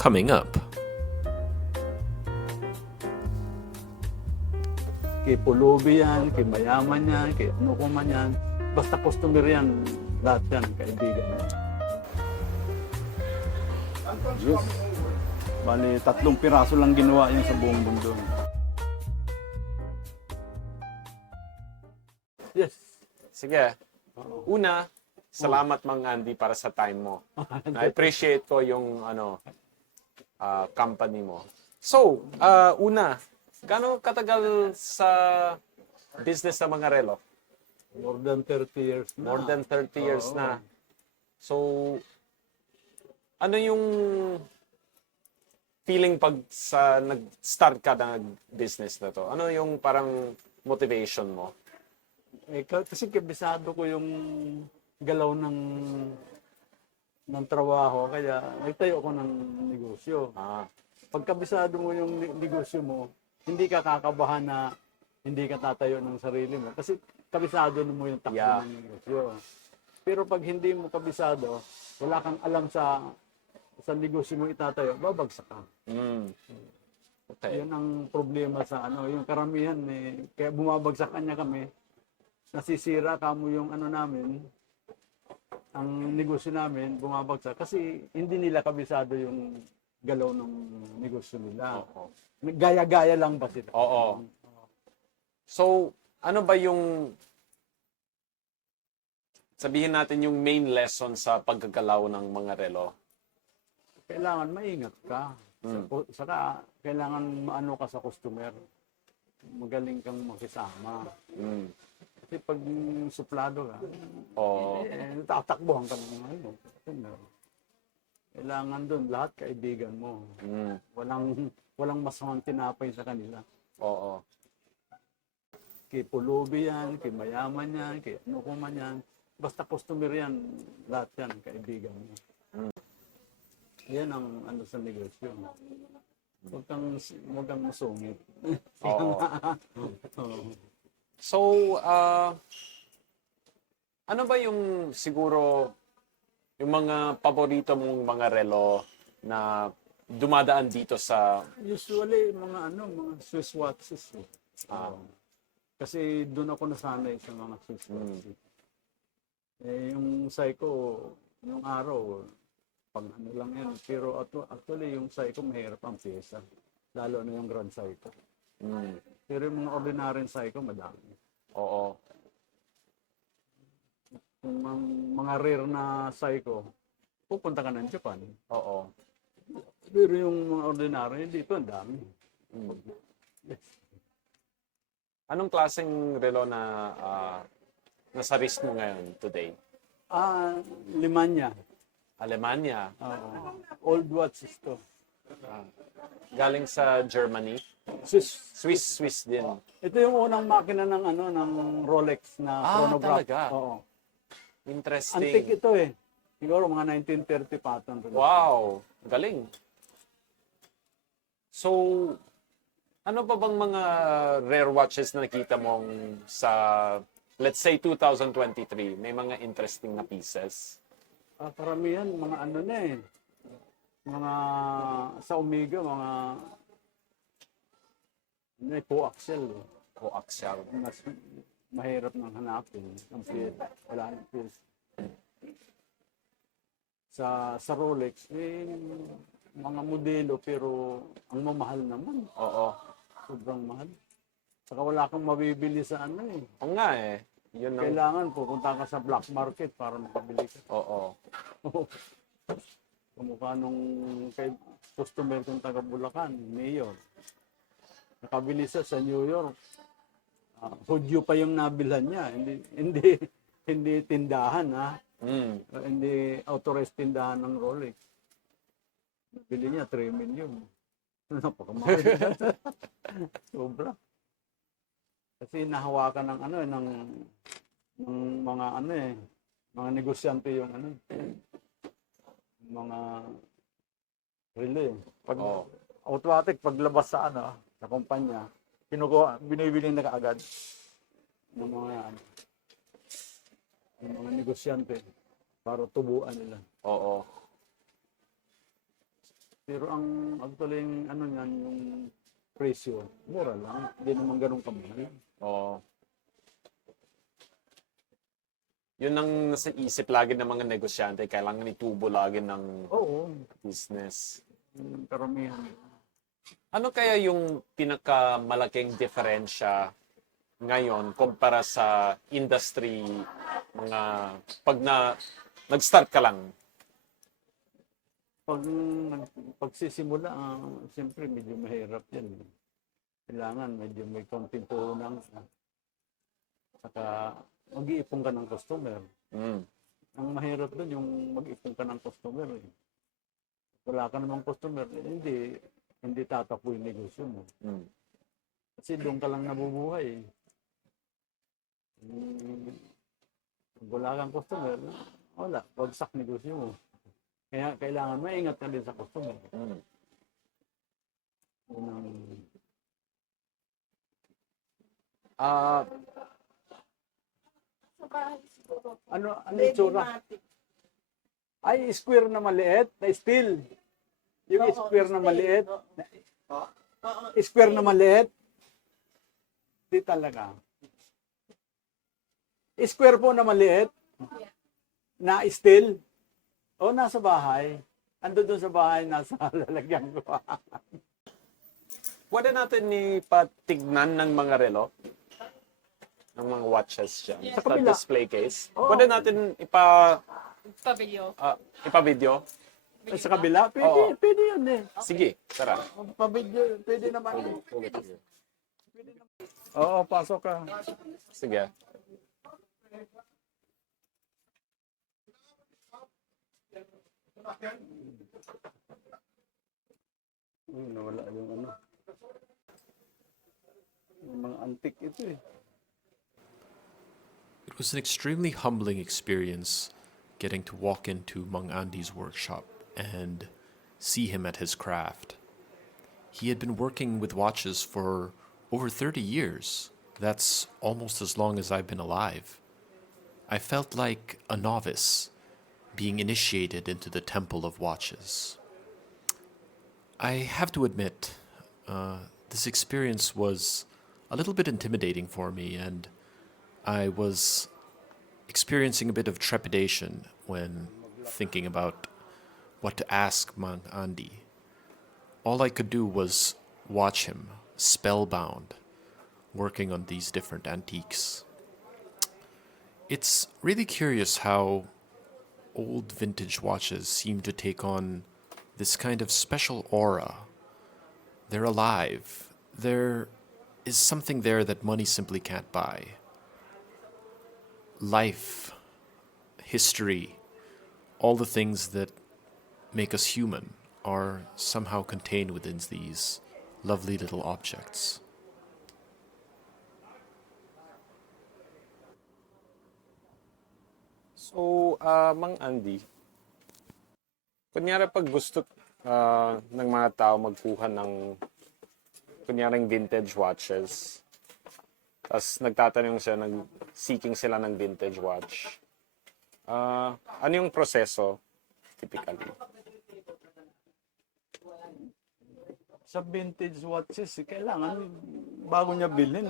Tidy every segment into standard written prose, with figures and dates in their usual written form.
coming up. Kay pulubi yan, kay mayaman yan, kay ano ko man yan. Basta customer yan, lahat yan, kaibigan. Yes. Bali, 3 piraso lang ginawa yan sa buong mundo. Yes. Sige. Una, salamat Mang Andy para sa time mo. Na-appreciate ko yung company mo. So, una, gaano katagal sa business ng mga relo? More than 30 years na. More than 30 years na. So, ano yung feeling pag nag-start ka ng business na to? Ano yung parang motivation mo? Kasi kabisado ko yung galaw ng trabaho, kaya nagtayo ako ng negosyo. Pag kabisado mo yung negosyo mo, hindi ka kakabahan na hindi ka tatayo ng sarili mo. Kasi kabisado mo yung takbo ng negosyo. Pero pag hindi mo kabisado, wala kang alam sa negosyo mo itatayo, babagsak ka. Okay. Yan ang problema sa yung karamihan kaya bumabagsak kanya kami. Nasisira kamo yung namin, ang negosyo namin bumabagsak kasi hindi nila kabisado yung galaw ng negosyo nila. Gaya-gaya lang ba sila? Oo. So, ano ba yung sabihin natin yung main lesson sa paggagalaw ng mga relo? Kailangan maingat ka. Saka kailangan maano ka sa customer. Magaling kang makisama. Kasi pag suplado ka, tatakbuhan ka ng customer. Kailangan doon lahat kaibigan mo. Walang masamang tinapay sa kanila. Oo. Kay pulubi yan, kay mayaman yan, kay ano ko man yan. Basta customer yan, lahat yan kaibigan mo. Yan ang sa negosyo. Huwag kang masungit. Oo. So, ano ba yung siguro yung mga paborito mong mga relo na dumadaan dito sa Usually, mga Swiss watches. Kasi doon ako nasanay sa mga Swiss watches. Yung Seiko, yung araw, pag lang yan. Pero actually, yung Seiko mahirap ang pyesa. Lalo na yung Grand Seiko. Pero yung mga ordinary Seiko, madami. Oo. Yung mga rare na Seiko, pupunta ka ng Japan. Oo. Pero yung mga ordinary, dito ang dami. Yes. Anong klaseng relo na nasa wrist mo ngayon today? Limanya. Alemania. Old watches to. Galing sa Germany. Swiss din. Ito yung unang makina ng ng Rolex na chronograph. Talaga? Oo. Interesting. Antique ito Siguro mga 1930 pattern. Wow, galing. So, ano pa bang mga rare watches na nakita mong sa, let's say, 2023? May mga interesting na pieces? Karamihan, mga mga sa Omega, mga coaxial. Coaxial. Mas mahirap nang hanapin. Ang wala nang piece. Sa Rolex, mga modelo pero ang mamahal naman. Oo. Sobrang mahal. Saka wala kang mabibili sa Oo nga Yun ang... Kailangan pupunta ka sa black market para makabili ka. Oo. Kumukha nung kay customer kong taga Bulacan, Mayor. Nakabili siya sa New York. Hudyo pa yung nabilhan niya. Hindi tindahan Hindi authorized tindahan ng Rolex. Bili niya 3 million. Napakamahal. Sobra. Kasi nahawakan ng mga mga negosyante yung mga relay. Pag automatic paglabas sa sa kumpanya, binibili na kaagad ng mga negosyante para tubuan nila. Oo. Pero ang actually yung ano niyan, yung presyo, mura lang. Hindi naman ganun kamahal. Oo. Yun ang nasa isip lagi ng mga negosyante. Kailangan itubo lagi ng Oo, business. yung karamihan. Ano kaya yung pinakamalaking diferensya ngayon kumpara sa industry mga pag nag-start ka lang? Pag pagsisimula, siyempre medyo mahirap yan. Kailangan medyo may konting puhunan ka. Saka mag-iipon ka ng customer. Mm. Ang mahirap doon yung mag-ipon ka ng customer. Eh. Wala ka namang customer, hindi tatakbo yung negosyo mo. Mm. Kasi doon ka lang nabubuhay. Kung wala kang customer, wala, bagsak negosyo mo. Kaya kailangan maingat ka din sa customer. Mm. Yun ang Ah, Sa bahay siguro. ano itsura? Medimatic. Ay, square na maliit, na steel. Yung Oo, square na steel. maliit, Oo, square na steel. maliit, di talaga. Square po na maliit, na steel, o nasa bahay. Ando doon sa bahay, nasa lalagyan ko. pwede natin ipatignan ng mga relo? Ng mga watches dyan. Yes. Sa kabila. display case. Oo. Pwede natin Pavilion. ipa-video? Ay, sa kabila, pwede, Oo. pwede yun eh. Sige, tara. Pabidyo, pwede naman. Oo, pasok ka. Sige. Nawala yung ano. Yung mga antik ito eh. It was an extremely humbling experience getting to walk into Mang Andy's workshop and see him at his craft. He had been working with watches for over 30 years. That's almost as long as I've been alive. I felt like a novice being initiated into the temple of watches. I have to admit, this experience was a little bit intimidating for me, and I was experiencing a bit of trepidation when thinking about what to ask Mang Andy. All I could do was watch him, spellbound, working on these different antiques. It's really curious how old vintage watches seem to take on this kind of special aura. They're alive. There is something there that money simply can't buy. Life, history, all the things that make us human are somehow contained within these lovely little objects. So, Mang Andy, kunyari pag gusto ng mga tao magkuha ng kunyaring vintage watches, tapos nagtatanong sila, seeking sila ng vintage watch, ano yung proseso, typically? Sa vintage watches, kailangan bago niya bilhin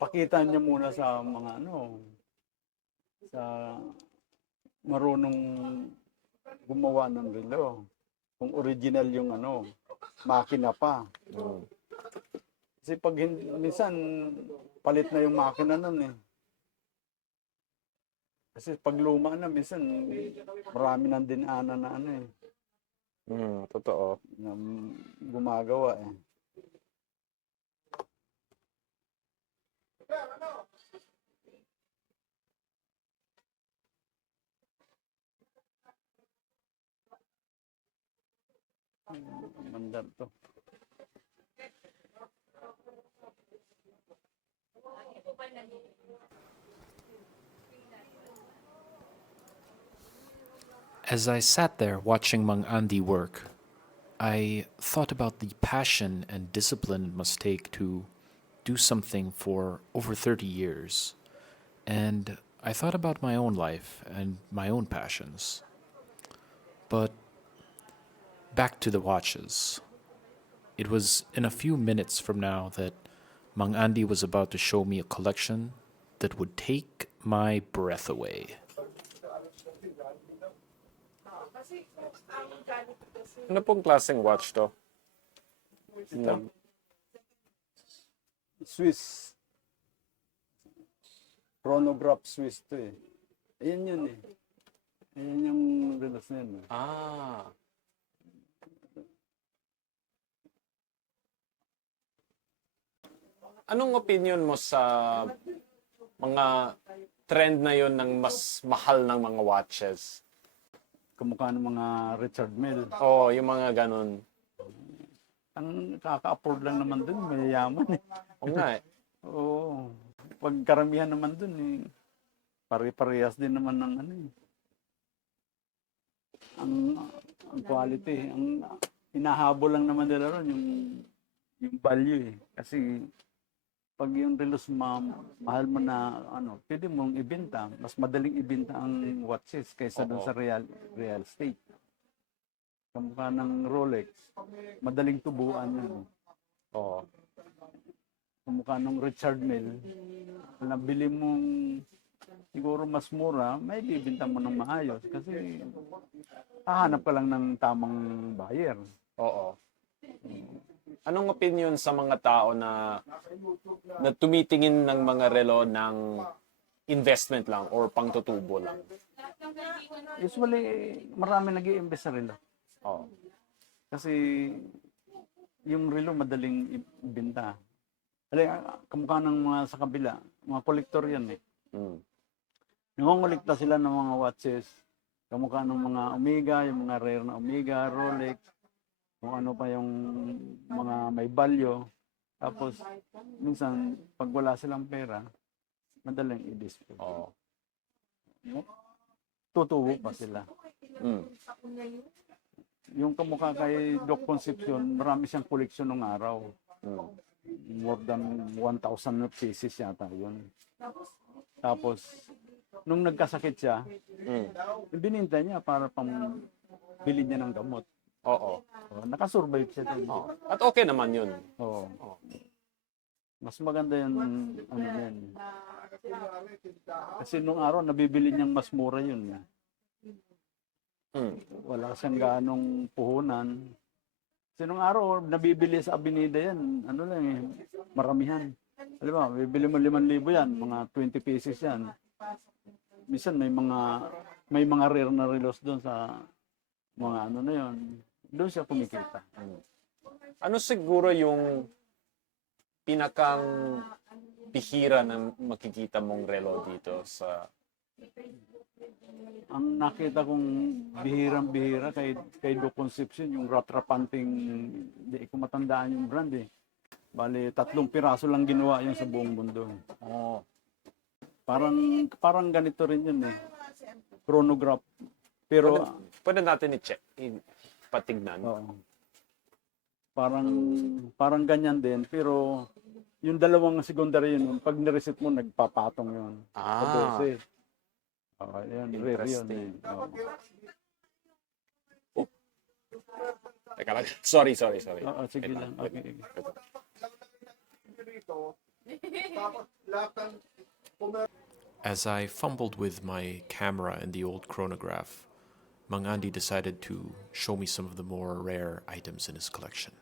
pakita niya muna sa mga sa marunong gumawa ng relo. Kung original yung makina pa. Mm. Kasi pag minsan palit na yung makina nun eh. Kasi pag luma na, minsan marami nang dinaanan na Totoo. na gumagawa eh. Mandar to. As I sat there watching Mang Andy work, I thought about the passion and discipline it must take to do something for over 30 years. And I thought about my own life and my own passions. But Back to the watches. It was in a few minutes from now that Mang Andy was about to show me a collection that would take my breath away. Ano pong klaseng watch to? Swiss. Chronograph Swiss to eh. Ayan yun eh. Ayan yung relos na yun. Eh. Ah. Anong opinion mo sa mga trend na yon ng mas mahal ng mga watches? Kamukha ng mga Richard Mille. Oh, yung mga ganun. Ang kaka-afford lang naman dun, mayayaman eh. Oo nga eh. Oo. Pag karamihan naman dun eh, pare-parehas din naman ng ano eh. Ang quality, ang hinahabol lang naman nila ron yung value eh. Kasi pag yung relos mahal mo na ano, pwede mong ibenta, mas madaling ibenta ang watches kaysa dun sa real estate. Kamukha ng Rolex, madaling tubuan yun. Oo. Kamukha ng Richard Mille, nabili mong siguro mas mura, may bibenta mo ng maayos kasi hahanap ka lang ng tamang buyer. Oo. Anong opinion sa mga tao na tumitingin ng mga relo ng investment lang or pangtutubo lang? Usually, marami nag-i-invest sa relo. Oo. Kasi yung relo madaling ibenta. Kamukha ng mga sa kabila, mga kolektor yan eh. Mm. Nangongolekta sila ng mga watches, kamukha ng mga Omega, yung mga rare na Omega, Rolex, kung ano pa yung mga may value. Tapos, minsan, pag wala silang pera, madaling i-display. Oo. Tutubo pa sila. Mm. Yung kamukha kay Doc Concepcion, marami siyang koleksyon ng araw. Mm. More than 1,000 pieces yata yun. Tapos, nung nagkasakit siya, bininta niya para pang bili niya ng gamot. Oo. Nakasurvive siya din. Oo. At okay naman yun. Oo. Mas maganda yung ano yan. Kasi nung araw, nabibili niyang mas mura yun. Mm. Wala siyang ganong puhunan. Kasi nung araw, nabibili sa Avenida yan, ano lang eh, maramihan. Alam mo, bibili mo 5,000 yan, mga 20 pieces yan. Minsan may mga rare na relos doon sa mga ano na yon. Doon siya kumikita. Ano siguro yung pinakang bihira na makikita mong relo dito sa... Ang nakita kong bihirang-bihira kay Doc Concepcion, yung ratrapanting, hindi ko matandaan yung brand eh. Bali, 3 piraso lang ginawa yun sa buong mundo. Oh. Parang ganito rin yun eh. Chronograph. Pero, Pwede natin i-check, patignan. oo. Parang ganyan din. Pero, yung dalawang secondary yun, pag nireset mo, nagpapatong yun. Ah. Sa 12. Yan, rare yun eh. Interesting. Oo. Teka lang. Sorry. Oo, sige lang. Okay. As I fumbled with my camera and the old chronograph, Mang Andy decided to show me some of the more rare items in his collection.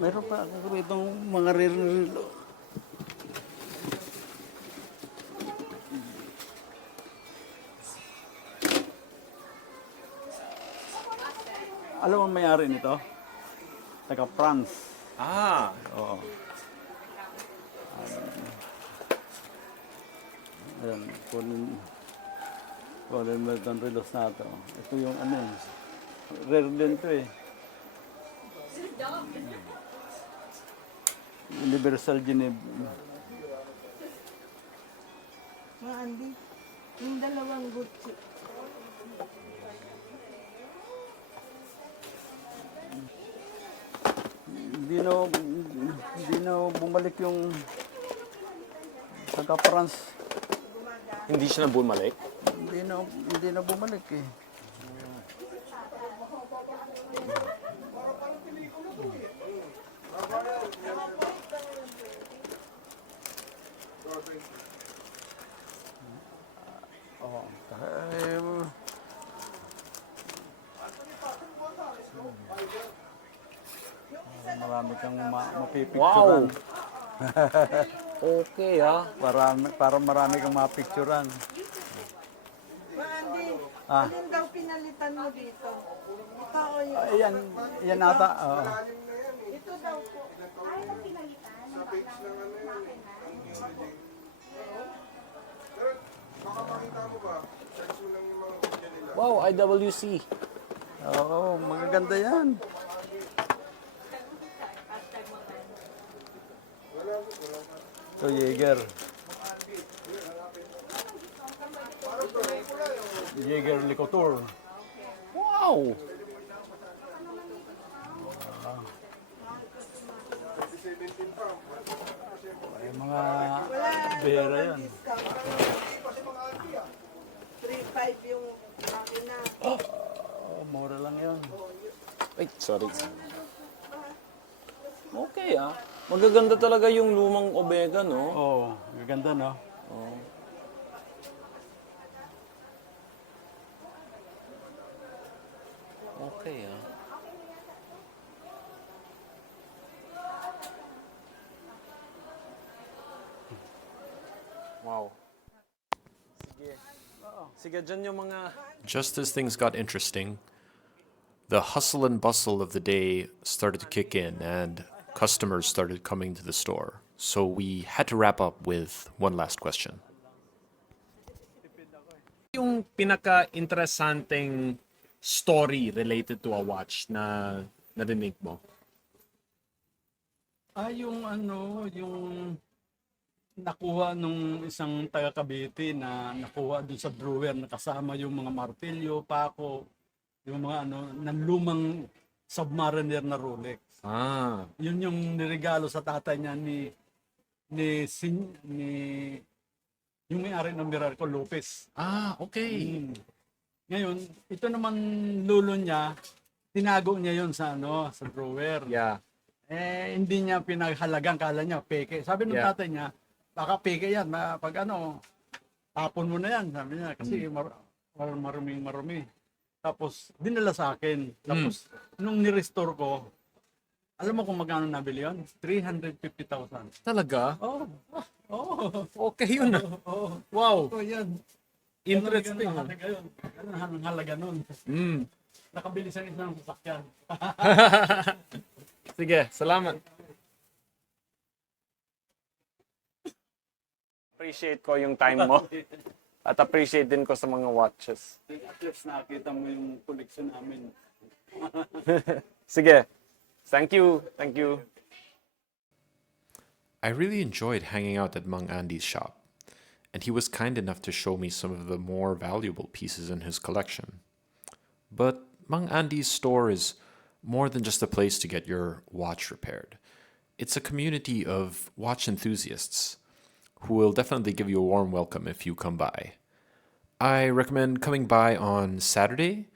Meron pa ako rito mga rare na relo. Alam mo ang may-ari nito? Taga France. Ah. Oo. Ayan, Colin Melton relos na ito. Ito yung ano eh. Rare din ito eh. Universal Geneve. Mga Andy, yung dalawang Gucci. Hindi na bumalik yung taga France. Hindi siya na bumalik? Hindi na bumalik eh. Marami kang mapipicturan. Okay, ah. Para marami kang mapicturan. Ma Andy, alin daw pinalitan mo dito? Ito o yun? Yan ata. Ito daw po. Wow, IWC. Oo, magaganda yan. Ito, Jaeger. Jaeger Licotour. Wow! Ay, mga bera yan. 3.5 yung makina. Oh, mura lang yan. Ay, sorry. Okay, ah. Magaganda talaga yung lumang Omega, no? Oo, magaganda, no? Oh. Okay, ah. Wow. Sige, dyan yung mga... Just as things got interesting, the hustle and bustle of the day started to kick in and customers started coming to the store. So we had to wrap up with one last question. Yung pinaka-interesting story related to a watch na narinig mo? Yung nakuha nung isang taga Cavite na nakuha dun sa brewer na kasama yung mga martilyo, pako, yung mga ng lumang submariner na Rolex. Ah. Yun yung niregalo sa tatay niya ni yung may-ari ng Meralco Lopez. Ah, okay. Ngayon, ito naman lulo niya, tinago niya yon sa sa brewer. Yeah. Hindi niya pinaghalagang, kala niya peke. Sabi ng tatay niya, baka peke yan, pag tapon mo na yan, sabi niya, kasi marumi. Tapos, dinala sa akin. Tapos, nung ni-restore ko, alam mo kung magkano nabili yun? 350,000. Talaga? Oh. Okay yun. Oh. Wow. So, yan. Interesting. Ganun ang halaga nun. Nakabili sa isang sasakyan. Sige, salamat. Appreciate ko yung time mo. At appreciate din ko sa mga watches. At least nakita mo yung collection namin. Sige. Thank you. Thank you. I really enjoyed hanging out at Mang Andy's shop, and he was kind enough to show me some of the more valuable pieces in his collection. But Mang Andy's store is more than just a place to get your watch repaired. It's a community of watch enthusiasts who will definitely give you a warm welcome if you come by. I recommend coming by on Saturday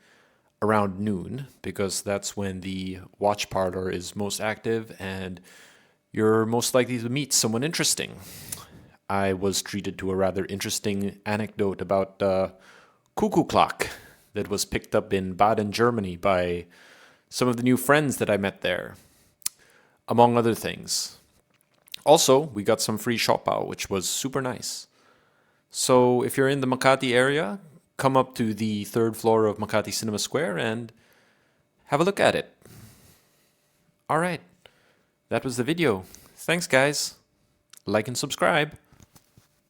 around noon because that's when the watch parlor is most active and you're most likely to meet someone interesting. I was treated to a rather interesting anecdote about a cuckoo clock that was picked up in Baden, Germany by some of the new friends that I met there, among other things. Also, we got some free shopao, which was super nice. So if you're in the Makati area, come up to the 3rd floor of Makati Cinema Square and have a look at it. All right, that was the video. Thanks, guys. Like and subscribe.